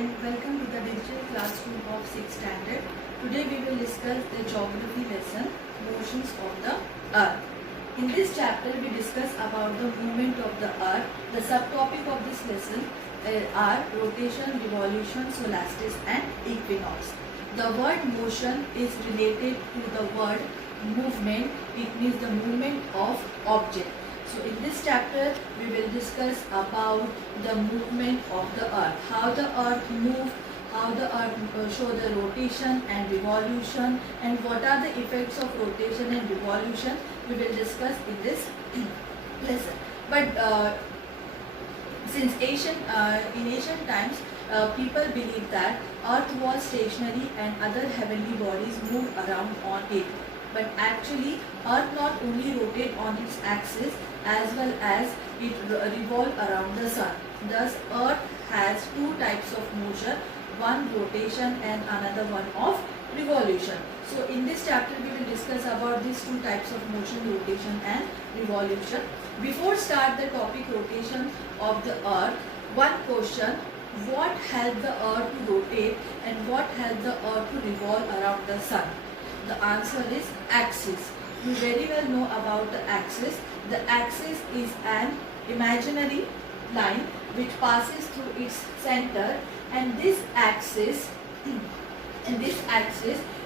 student, welcome to the digital classroom of 6th standard. Today we will discuss the geography lesson, motions of the earth. In this chapter we discuss about the movement of the earth. The subtopic of this lesson are rotation, revolution, solstice and equinox. The word motion is related to the word movement. It means the movement of object. So in this chapter we will discuss about the movement of the earth, how the earth moves, how the earth show the rotation and revolution, and what are the effects of rotation and revolution we will discuss in this lesson. But since in ancient times people believed that earth was stationary and other heavenly bodies moved around on it. But actually earth not only rotates on its axis as well as it revolves around the sun. Thus earth has two types of motion, one rotation and another one of revolution. So in this chapter we will discuss about these two types of motion, rotation and revolution. Before start the topic rotation of the earth, one question: what helped the earth to rotate and what helped the earth to revolve around the sun? The answer is axis. You very well know about the axis. The axis is an imaginary line which passes through its center, and this axis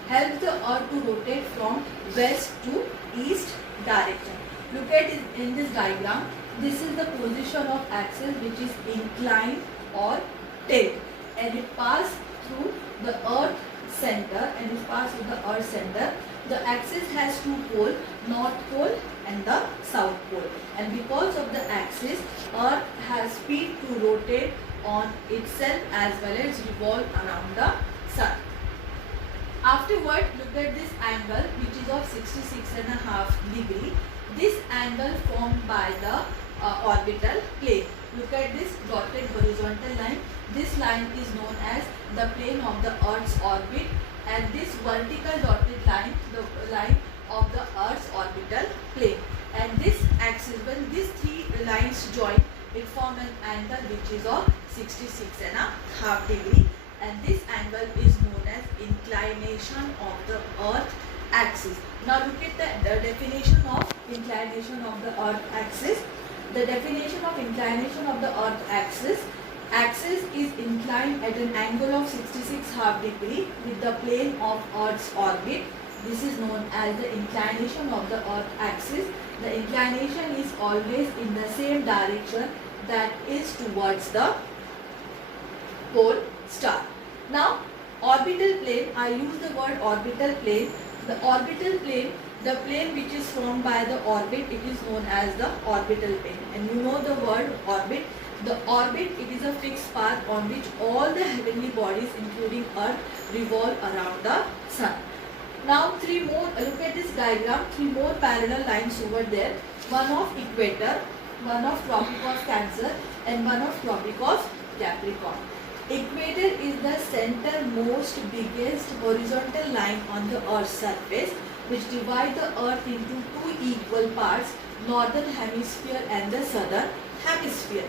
helps the earth to rotate from west to east direction. Look at it in this diagram. This is the position of axis, which is inclined or tilt, and it passes through the earth center and it passes through the earth center. The axis has two poles, north pole and the south pole, and because of the axis earth has speed to rotate on itself as well as revolve around the sun. Afterward, look at this angle which is of 66.5 degree. This angle formed by the orbital plane. Look at this dotted horizontal line. This line is known as the plane of the Earth's orbit, and this vertical dotted line, the line of the Earth's orbital plane. And this axis, when these three lines join, it form an angle which is of 66.5 degree, and this angle is known as inclination of the Earth axis. Now look at the definition of inclination of the Earth axis. The definition of inclination of the Earth axis: axis is inclined at an angle of 66.5 degree with the plane of Earth's orbit. This is known as the inclination of the Earth axis. The inclination is always in the same direction, that is towards the pole star. Now orbital plane, I use the word orbital plane. The orbital plane, the plane which is formed by the orbit, it is known as the orbital plane. And you know the word orbit. The orbit, it is a fixed path on which all the heavenly bodies including earth revolve around the sun. Now three more, look at this diagram, three more parallel lines over there. One of equator, one of Tropic of Cancer and one of Tropic of Capricorn. Equator is the centermost biggest horizontal line on the Earth's surface, which divide the Earth into two equal parts, northern hemisphere and the southern hemisphere.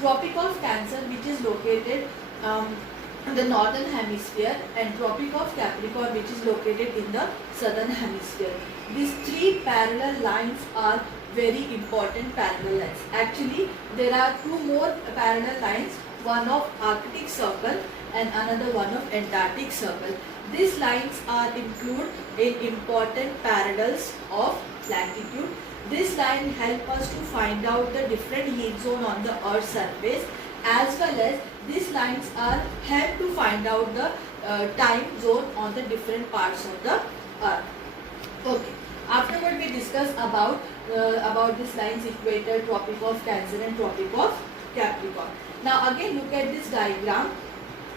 Tropic of Cancer, which is located in the northern hemisphere, and Tropic of Capricorn, which is located in the southern hemisphere. These three parallel lines are very important parallel lines. Actually, there are two more parallel lines, one of Arctic Circle and another one of Antarctic Circle. These lines are included in important parallels of latitude. This line help us to find out the different heat zone on the Earth's surface, as well as these lines are help to find out the time zone on the different parts of the Earth. Okay. Afterward, we discuss about these lines: equator, Tropic of Cancer and Tropic of Capricorn. Now again look at this diagram.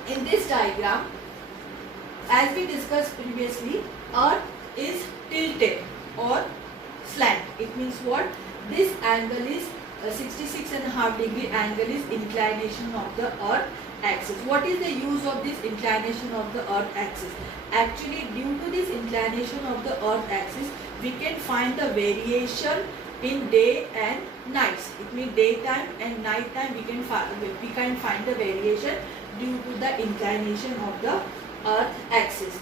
In this diagram, as we discussed previously, Earth is tilted or slant. It means what? This angle is 66.5 degree angle is inclination of the Earth axis. What is the use of this inclination of the Earth axis? Actually, due to this inclination of the Earth axis, we can find the variation in day and nights. It means daytime and nighttime we can find the variation due to the inclination of the earth axis.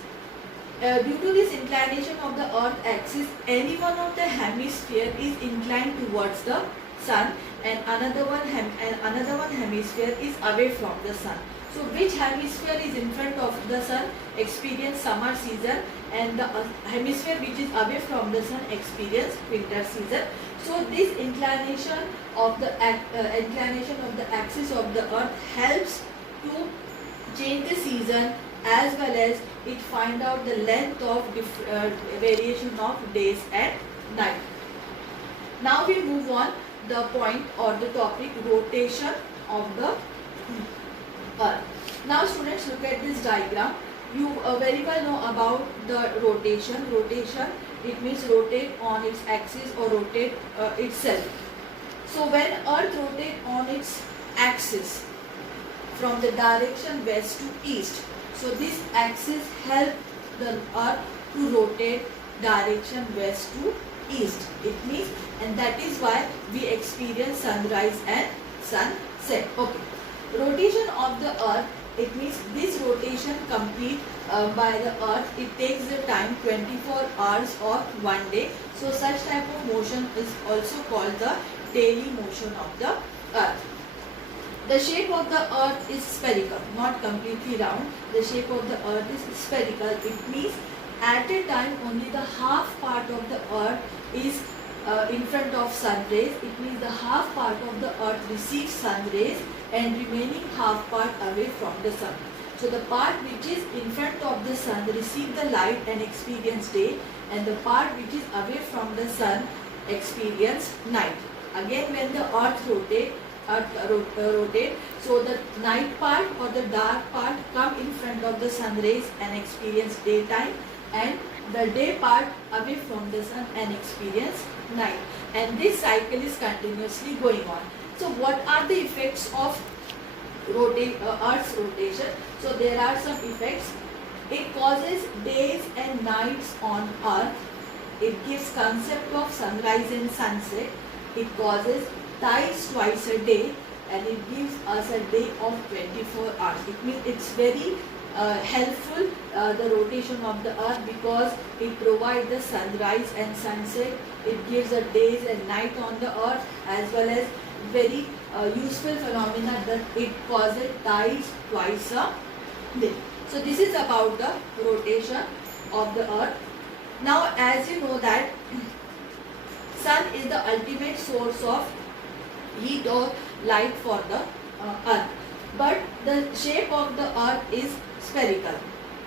Due to this inclination of the earth axis, any one of the hemisphere is inclined towards the sun, and another one hemisphere is away from the sun. So which hemisphere is in front of the sun experience summer season, and the hemisphere which is away from the sun experience winter season. So this inclination of the axis of the earth helps to change the season, as well as it find out the length of variation of days and night. Now we move on the point or the topic, rotation of the earth. Now students, look at this diagram. You very well know about the rotation. Rotation, it means rotate on its axis or rotate itself. So when earth rotate on its axis from the direction west to east, so this axis help the earth to rotate direction west to east. It means, and that is why we experience sunrise and sunset. Okay. Rotation of the earth, it means this rotation complete by the earth, it takes the time 24 hours or 1 day. So such type of motion is also called the daily motion of the earth. The shape of the earth is spherical, not completely round. The shape of the earth is spherical. It means at a time only the half part of the earth is in front of sun rays. It means the half part of the earth receives sun rays and remaining half part away from the sun. So the part which is in front of the sun receive the light and experience day, and the part which is away from the sun experience night. Again, when the earth rotate, so the night part or the dark part come in front of the sun rays and experience daytime, and the day part away from the sun and experience night. And this cycle is continuously going on. So what are the effects of Earth's rotation? So there are some effects. It causes days and nights on Earth. It gives concept of sunrise and sunset. It causes tides twice a day, and it gives us a day of 24 hours. It means it's very helpful, the rotation of the earth, because it provides the sunrise and sunset. It gives a days and night on the earth, as well as very useful phenomena that it causes tides twice a day. So this is about the rotation of the earth. Now as you know that sun is the ultimate source of heat or light for the earth, but the shape of the earth is spherical.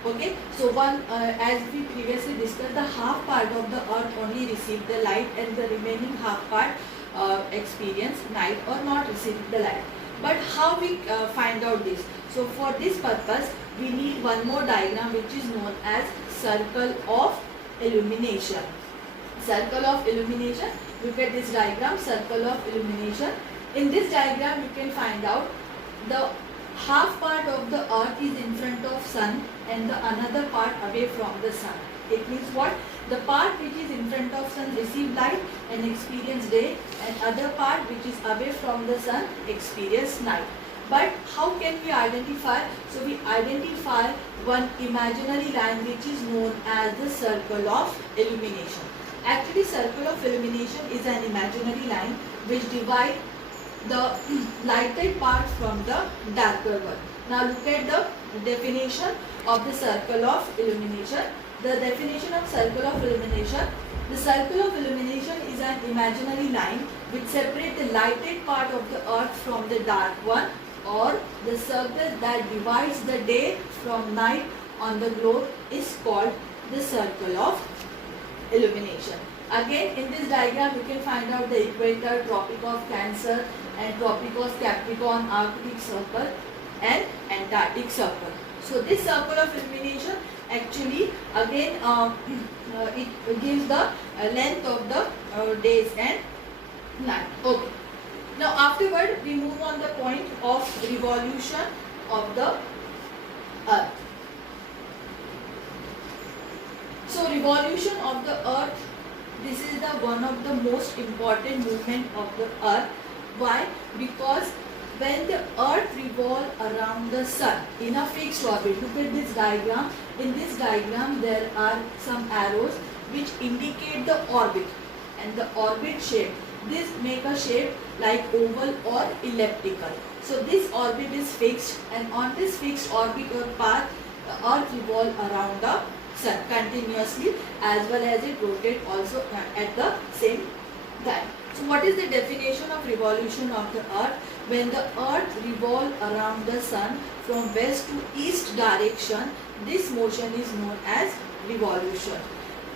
Okay, so as we previously discussed, the half part of the earth only receive the light, and the remaining half part experience night or not receive the light. But how we find out this? So for this purpose we need one more diagram, which is known as circle of illumination. Circle of illumination. Look at this diagram, circle of illumination. In this diagram you can find out the half part of the earth is in front of sun and the another part away from the sun. It means what? The part which is in front of sun receive light and experience day, and other part which is away from the sun experience night. But how can we identify? So we identify one imaginary line which is known as the circle of illumination. Actually, circle of illumination is an imaginary line which divides the lighted part from the darker one. Now look at the definition of the circle of illumination. The definition of circle of illumination: the circle of illumination is an imaginary line which separates the lighted part of the earth from the dark one, or the circle that divides the day from night on the globe is called the circle of illumination. Again, in this diagram you can find out the equator, Tropic of Cancer and Tropic of Capricorn, Arctic Circle and Antarctic Circle. So this circle of illumination actually again it gives the length of the days and night. Okay. Now afterward we move on the point of revolution of the earth. So revolution of the earth, this is the one of the most important movement of the earth. Why? Because when the earth revolves around the sun in a fixed orbit. Look at this diagram. In this diagram there are some arrows which indicate the orbit and the orbit shape. This make a shape like oval or elliptical. So this orbit is fixed, and on this fixed orbit or path the earth revolves around the sun continuously, as well as it rotates also at the same time. So what is the definition of revolution of the earth? When the earth revolves around the sun from west to east direction, this motion is known as revolution.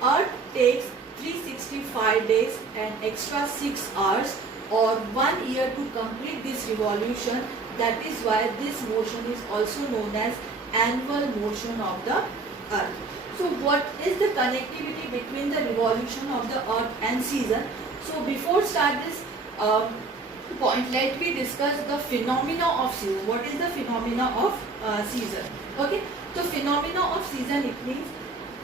Earth takes 365 days and extra 6 hours or 1 year to complete this revolution. That is why this motion is also known as annual motion of the earth. So what is the connectivity between the revolution of the earth and season? So before start this point, let me discuss the phenomena of season. What is the phenomena of season? Okay, so phenomena of season, it means,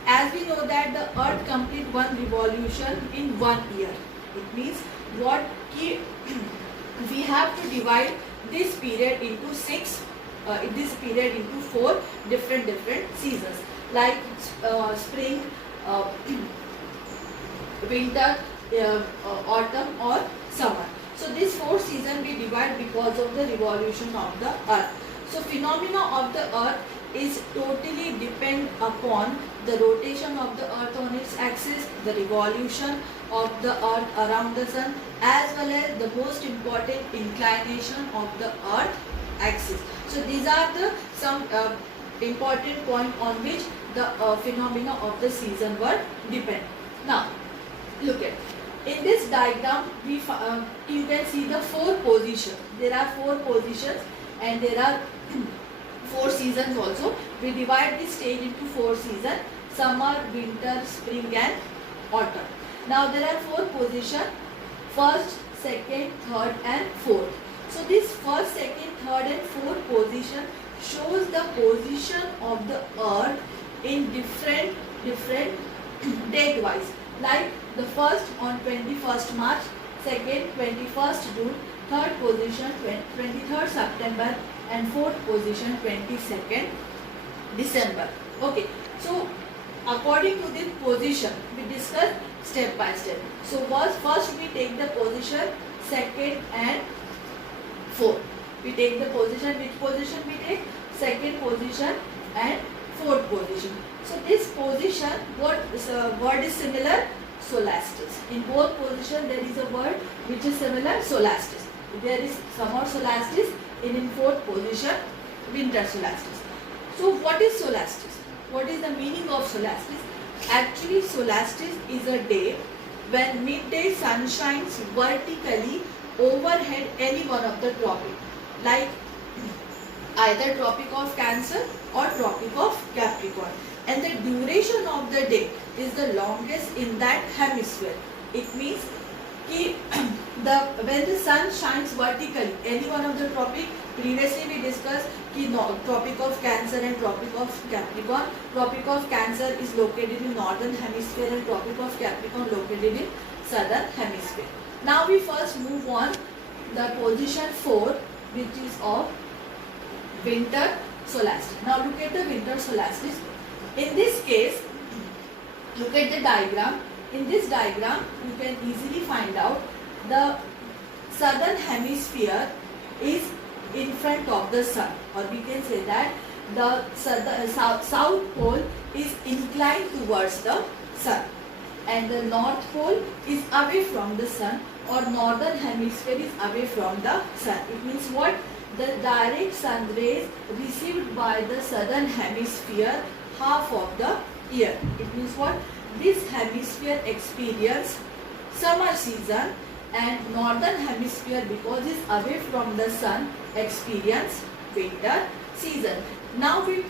as we know that the earth complete one revolution in 1 year. It means what we have to divide this period into four different seasons, like spring, winter, autumn or summer. So this 4 seasons we divide because of the revolution of the earth. So phenomena of the earth is totally depend upon the rotation of the earth on its axis, the revolution of the earth around the sun, as well as the most important inclination of the earth axis. So these are the some important point on which the phenomena of the season were depend. Now look at, in this diagram we you can see the 4 positions. There are 4 positions and there are 4 seasons also. We divide this stage into 4 seasons: summer, winter, spring and autumn. Now there are 4 positions: first, second, third and fourth. So this first, second, third and fourth position shows the position of the earth in different date wise. Like the first on 21st March, second 21st June, third position 23rd September and fourth position 22nd December. Okay, so according to this position we discuss step by step. So first we take the position second and fourth. We take the position, which position we take? Second position and fourth position. So this position, what word is similar? Solstice. In both positions there is a word which is similar, solstice. There is summer solstice, and in fourth position winter solstice. So what is solstice? What is the meaning of solstice? Actually solstice is a day when midday sun shines vertically overhead any one of the tropic, like either Tropic of Cancer or Tropic of Capricorn, and the duration of the day is the longest in that hemisphere. It means when the sun shines vertically any one of the tropic, previously we discussed Tropic of Cancer and Tropic of Capricorn. Tropic of Cancer is located in northern hemisphere and Tropic of Capricorn located in southern hemisphere. Now we first move on the position 4, which is of winter solstice. Now look at the winter solstice. In this case, look at the diagram. In this diagram, you can easily find out the southern hemisphere is in front of the sun, or we can say that the south pole is inclined towards the sun, and the north pole is away from the sun, or northern hemisphere is away from the sun. It means what? The direct sun rays received by the southern hemisphere half of the year. It means what? This hemisphere experience summer season, and northern hemisphere, because it's away from the sun, experience winter season. Now we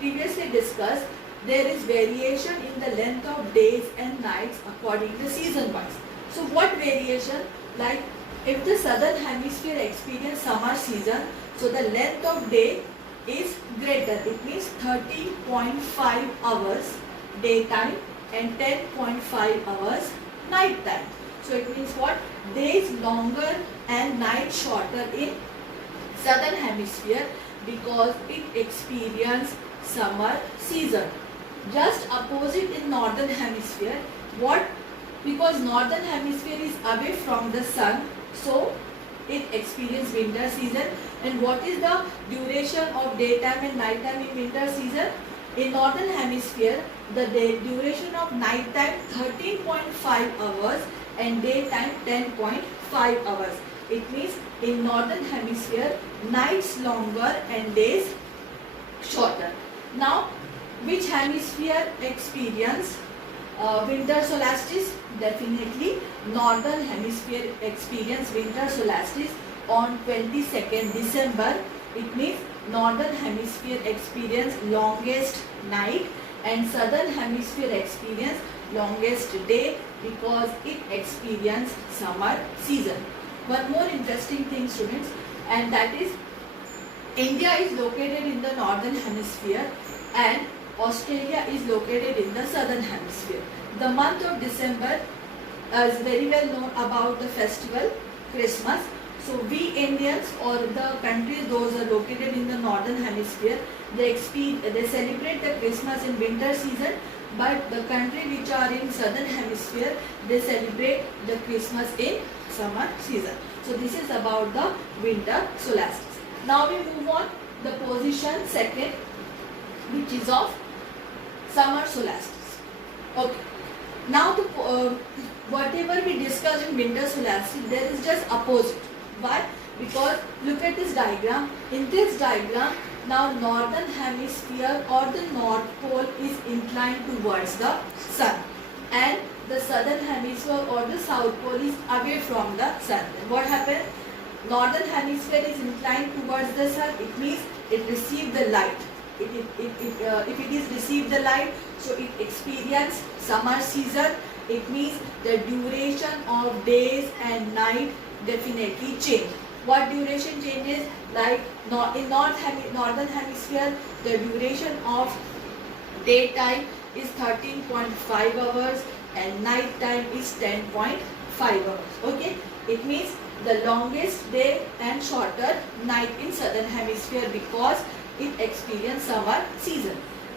previously discussed there is variation in the length of days and nights according to season wise. So what variation? Like if the southern hemisphere experience summer season, so the length of day is greater. It means 30.5 hours daytime and 10.5 hours night time. So it means what? Days longer and night shorter in southern hemisphere because it experience summer season. Just opposite in northern hemisphere. What? Because northern hemisphere is away from the sun, so it experience winter season. And what is the duration of daytime and nighttime in winter season? In northern hemisphere, the duration of nighttime 13.5 hours and daytime 10.5 hours. It means in northern hemisphere, nights longer and days shorter. Now, which hemisphere experience winter solstice? Definitely northern hemisphere experience winter solstice on 22nd December. It means northern hemisphere experience longest night and southern hemisphere experience longest day because it experience summer season. One more interesting thing, students, and that is India is located in the northern hemisphere and Australia is located in the southern hemisphere. The month of December is very well known about the festival Christmas. So we Indians or the countries those are located in the northern hemisphere, they celebrate the Christmas in winter season, but the country which are in southern hemisphere, they celebrate the Christmas in summer season. So this is about the winter solstice. Now we move on the position second, which is of summer solstice. Okay. Now the whatever we discussed in winter solstice, there is just opposite. Why? Because look at this diagram. In this diagram, now northern hemisphere or the north pole is inclined towards the sun, and the southern hemisphere or the south pole is away from the sun. Then what happens? Northern hemisphere is inclined towards the sun. It means it receives the light. If it is received the light, so it experience summer season. It means the duration of days and night definitely change. What duration changes? Like in northern hemisphere, the duration of daytime is 13.5 hours and night time is 10.5 hours. Okay, it means the longest day and shorter night in southern hemisphere because it experience summer season.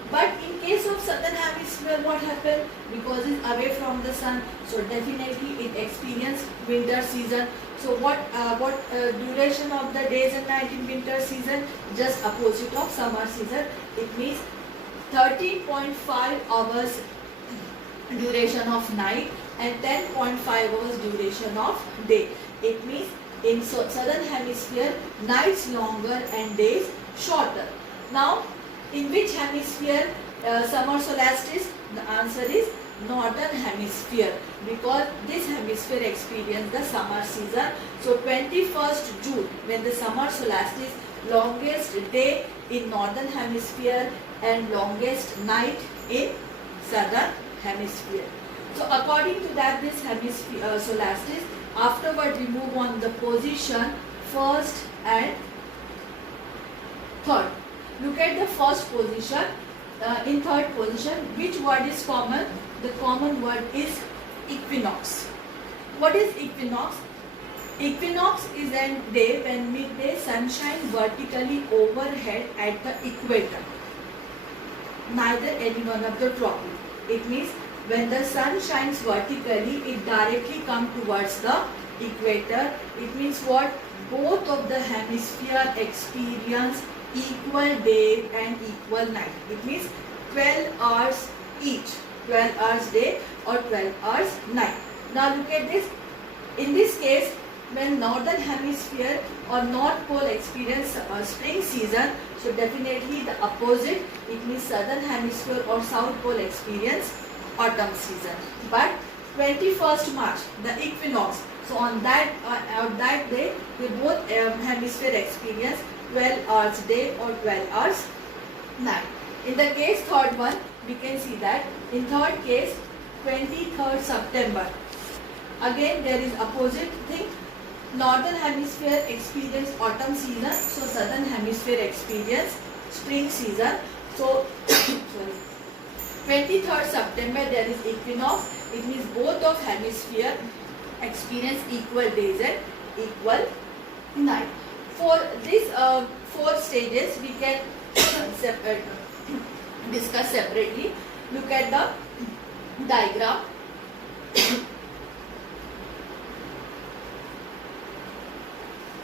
But in case of southern hemisphere, what happened? Because it's away from the sun, so definitely it experience winter season. So what duration of the days and night in winter season? Just opposite of summer season. It means 13.5 hours duration of night and 10.5 hours duration of day. It means in southern hemisphere, nights longer and days shorter. Now, in which hemisphere summer solstice? The answer is northern hemisphere because this hemisphere experience the summer season. So 21st June when the summer solstice, longest day in northern hemisphere and longest night in southern hemisphere. So according to that, this hemisphere solstice, afterward we move on the position first and third. Look at the first position. In third position, which word is common? The common word is equinox. What is equinox? Equinox is a day when midday sun shines vertically overhead at the equator, neither any one of the tropics. It means when the sun shines vertically, it directly comes towards the equator. It means what? Both of the hemisphere experience equal day and equal night. It means 12 hours each, 12 hours day or 12 hours night. Now look at this. In this case, when northern hemisphere or north pole experience spring season, so definitely the opposite, it means southern hemisphere or south pole experience autumn season. But 21st March, the equinox, so on that day, we both hemisphere experience 12 hours day or 12 hours night. In the case third one, we can see that in third case, 23rd September. Again, there is opposite thing. Northern hemisphere experience autumn season, so southern hemisphere experience spring season. So, 23rd September there is equinox. It means both of hemisphere experience equal days and equal night. For these 4 stages we can discuss separately. Look at the diagram.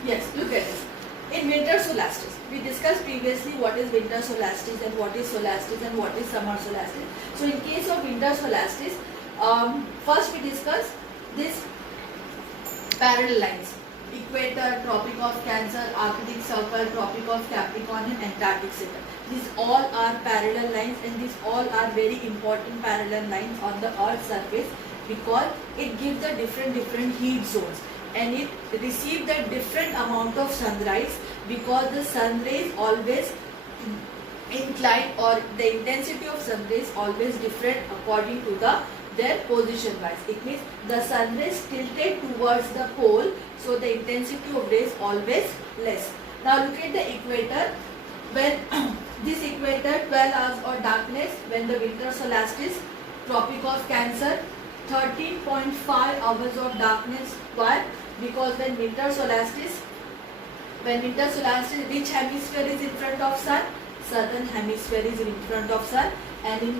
Yes, look at this. In winter solstice, we discussed previously what is winter solstice and what is solstice and what is summer solstice. So in case of winter solstice, first we discuss this parallel lines: equator, Tropic of Cancer, Arctic Circle, Tropic of Capricorn and Antarctic Circle. These all are parallel lines, and these all are very important parallel lines on the Earth's surface, because it gives the different heat zones, and it receives the different amount of sunrise, because the sun rays always incline, or the intensity of sun rays always different according to their position wise. It means the sun rays tilted towards the pole, so the intensity of rays always less. Now look at the equator. When this equator, 12 hours or darkness, when the winter solstice, Tropic of Cancer, 13.5 hours of darkness. Why? Because when winter solstice, which hemisphere is in front of sun? Southern hemisphere is in front of sun, and in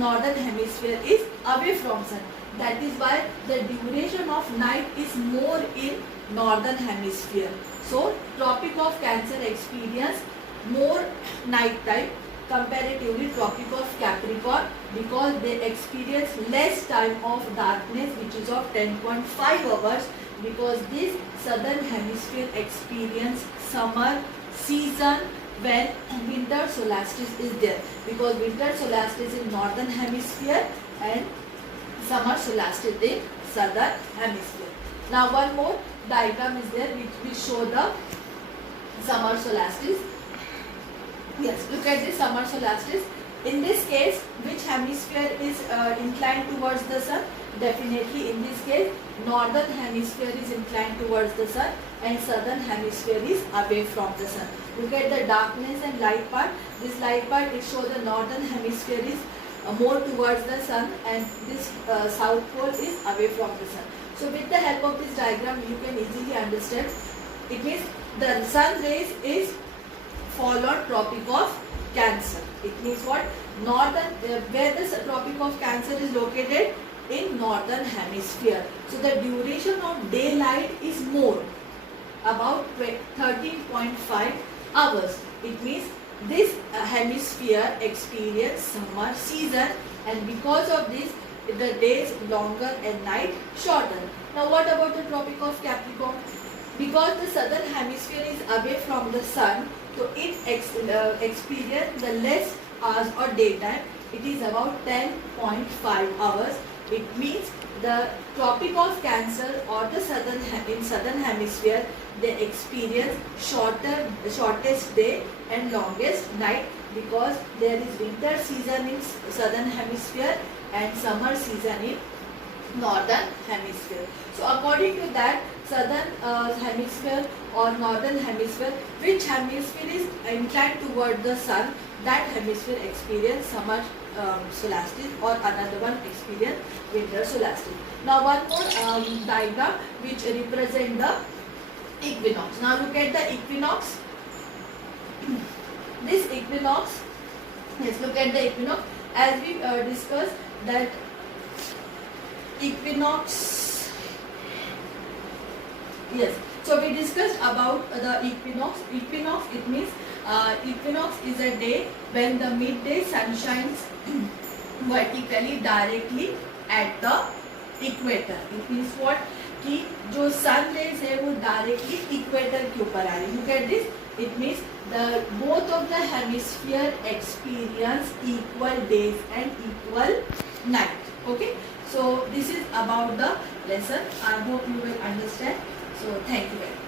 northern hemisphere is away from sun. That is why the duration of night is more in northern hemisphere. So Tropic of Cancer experience more night time comparatively Tropic of Capricorn, because they experience less time of darkness, which is of 10.5 hours, because this southern hemisphere experience summer season when winter solstice is there, because winter solstice in northern hemisphere and summer solstice in southern hemisphere. Now one more diagram is there which will show the summer solstice. Yes, look at the summer solstice. In this case, which hemisphere is inclined towards the sun? Definitely in this case, northern hemisphere is inclined towards the sun and southern hemisphere is away from the sun. Look at the darkness and light part. This light part, it shows the northern hemisphere is more towards the sun, and this south pole is away from the sun. So with the help of this diagram, you can easily understand. It means the sun rays is fall on Tropic of Cancer. It means what? Northern, where the Tropic of Cancer is located? In northern hemisphere. So the duration of daylight is more, about 13.5 hours. It means this hemisphere experience summer season, and because of this the days longer and night shorter. Now what about the Tropic of Capricorn? Because the southern hemisphere is away from the sun, so it experience the less hours or daytime. It is about 10.5 hours. It means the Tropic of Cancer or the southern hemisphere, they experience shortest day and longest night, because there is winter season in southern hemisphere and summer season in northern hemisphere. So according to that, southern hemisphere or northern hemisphere, which hemisphere is inclined toward the sun, that hemisphere experience summer solstice, or another one experience winter solstice. Now one more diagram which represent the equinox. Now look at the equinox. This equinox, let's look at the equinox. As we discussed that equinox, yes, so we discussed about the equinox. Equinox, it means equinox is a day when the midday sun shines vertically directly at the equator. It means what? कि जो sun rays है वो directly equator के ऊपर आ रही है. Look at this. It means the both of the hemisphere experience equal days and equal night. Okay. So this is about the lesson. I hope you will understand. So thank you very much.